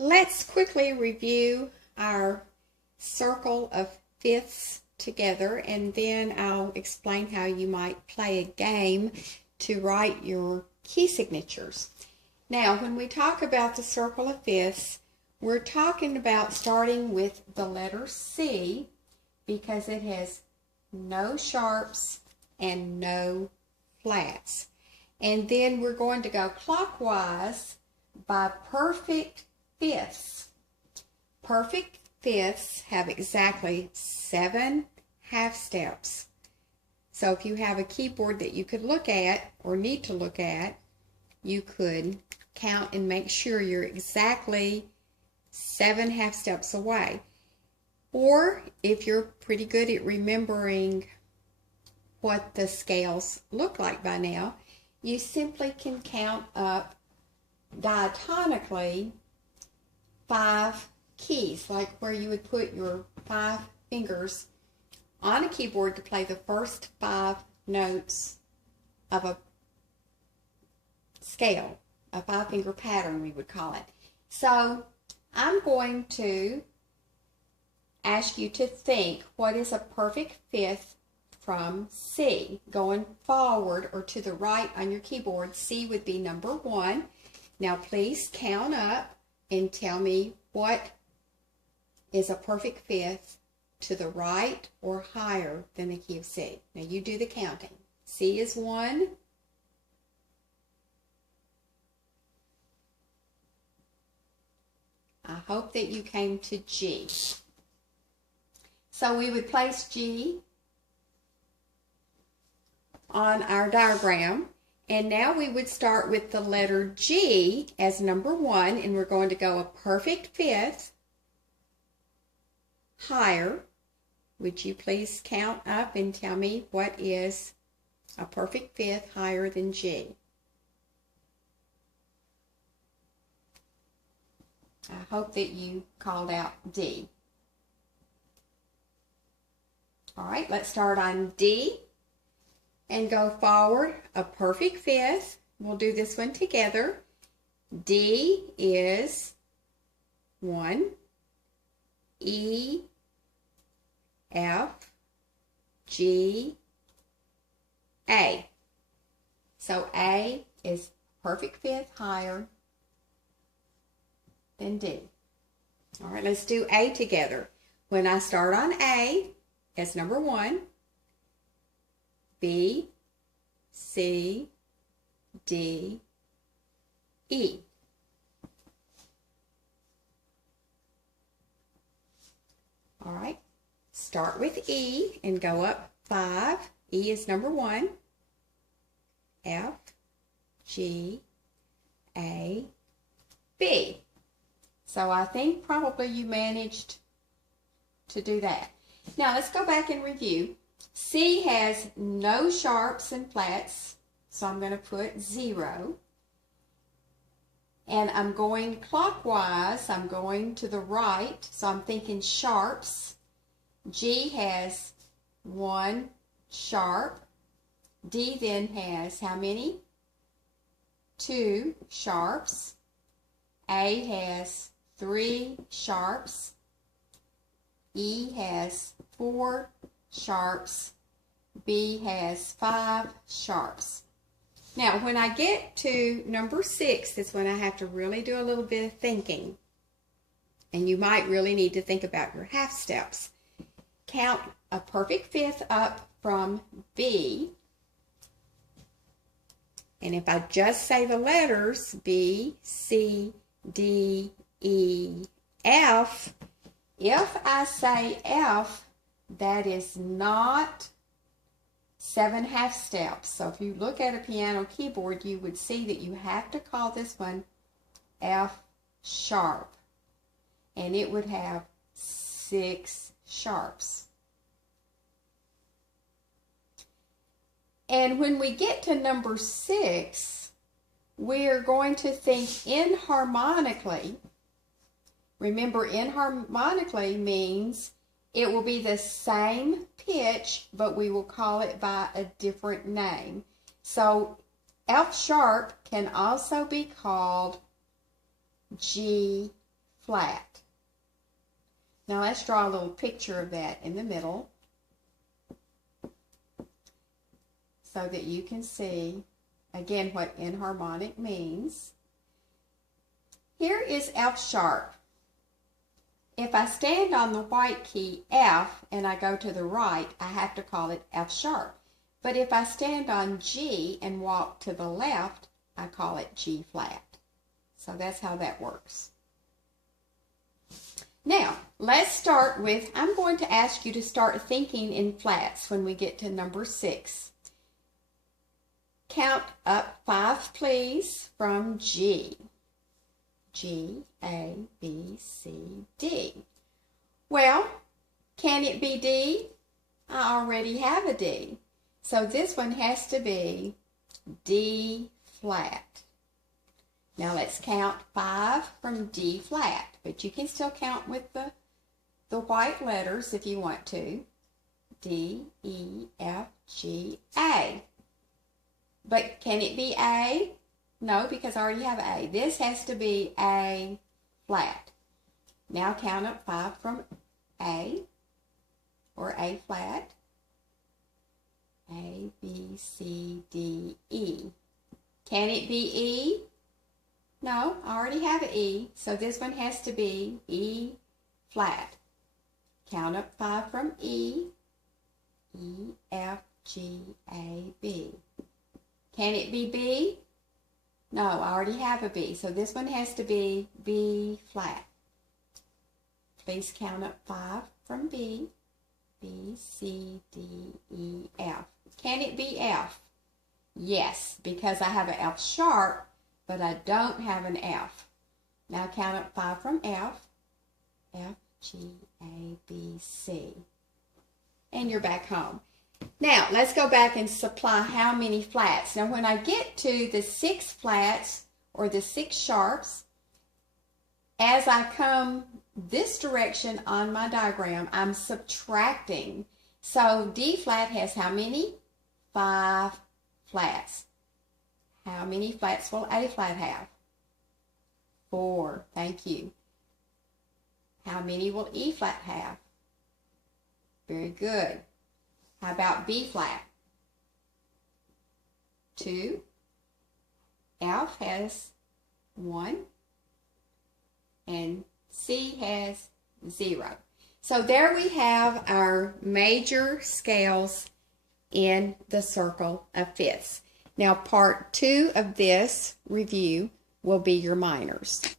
Let's quickly review our circle of fifths together, and then I'll explain how you might play a game to write your key signatures. Now, when we talk about the circle of fifths, we're talking about starting with the letter C because it has no sharps and no flats. And then we're going to go clockwise by perfect fifths. Perfect fifths have exactly 7 half steps. So if you have a keyboard that you could look at or need to look at, you could count and make sure you're exactly 7 half steps away. Or if you're pretty good at remembering what the scales look like by now, you simply can count up diatonically 5 keys, like where you would put your 5 fingers on a keyboard to play the first 5 notes of a scale, a 5-finger pattern we would call it. So I'm going to ask you to think, what is a perfect fifth from C? Going forward or to the right on your keyboard, C would be number 1. Now please count up and tell me what is a perfect fifth to the right or higher than the key of C. Now you do the counting. C is 1. I hope that you came to G. So we would place G on our diagram. And now we would start with the letter G as number 1, and we're going to go a perfect fifth higher. Would you please count up and tell me what is a perfect fifth higher than G? I hope that you called out D. All right, let's start on D and go forward a perfect fifth. We'll do this one together. D is 1, E, F, G, A. So A is perfect fifth higher than D. All right, let's do A together. When I start on A as number 1, B, C, D, E. All right, start with E and go up 5. E is number 1. F, G, A, B. So I think probably you managed to do that. Now let's go back and review. C has no sharps and flats, so I'm going to put 0. And I'm going clockwise. I'm going to the right, so I'm thinking sharps. G has 1 sharp. D then has how many? 2 sharps. A has 3 sharps. E has 4 sharps. B has 5 sharps. Now, when I get to number 6, that's when I have to really do a little bit of thinking. And you might really need to think about your half steps. Count a perfect fifth up from B. And if I just say the letters B, C, D, E, F, if I say F, that is not 7 half steps. So if you look at a piano keyboard, you would see that you have to call this one F sharp. And it would have 6 sharps. And when we get to number 6, we're going to think enharmonically. Remember, enharmonically means it will be the same pitch, but we will call it by a different name. So F sharp can also be called G flat. Now let's draw a little picture of that in the middle so that you can see again what enharmonic means. Here is F sharp. If I stand on the white key F and I go to the right, I have to call it F sharp. But if I stand on G and walk to the left, I call it G flat. So that's how that works. Now, let's start with, I'm going to ask you to start thinking in flats when we get to number 6. Count up 5, please, from G. G, A, B, C, D. Well, can it be D? I already have a D. So this one has to be D flat. Now let's count 5 from D flat, but you can still count with the white letters if you want to. D, E, F, G, A. But can it be A? No, because I already have A. This has to be A flat. Now count up 5 from A, or A flat. A, B, C, D, E. Can it be E? No, I already have an E, so this one has to be E flat. Count up 5 from E. E, F, G, A, B. Can it be B? No, I already have a B, so this one has to be B flat. Please count up 5 from B. B, C, D, E, F. Can it be F? Yes, because I have an F sharp, but I don't have an F. Now count up 5 from F. F, G, A, B, C. And you're back home. Now, let's go back and supply how many flats. Now, when I get to the 6 flats or the 6 sharps, as I come this direction on my diagram, I'm subtracting. So, D flat has how many? 5 flats. How many flats will A flat have? 4. Thank you. How many will E flat have? Very good. How about B flat? 2. F has 1. And C has 0. So there we have our major scales in the circle of fifths. Now part 2 of this review will be your minors.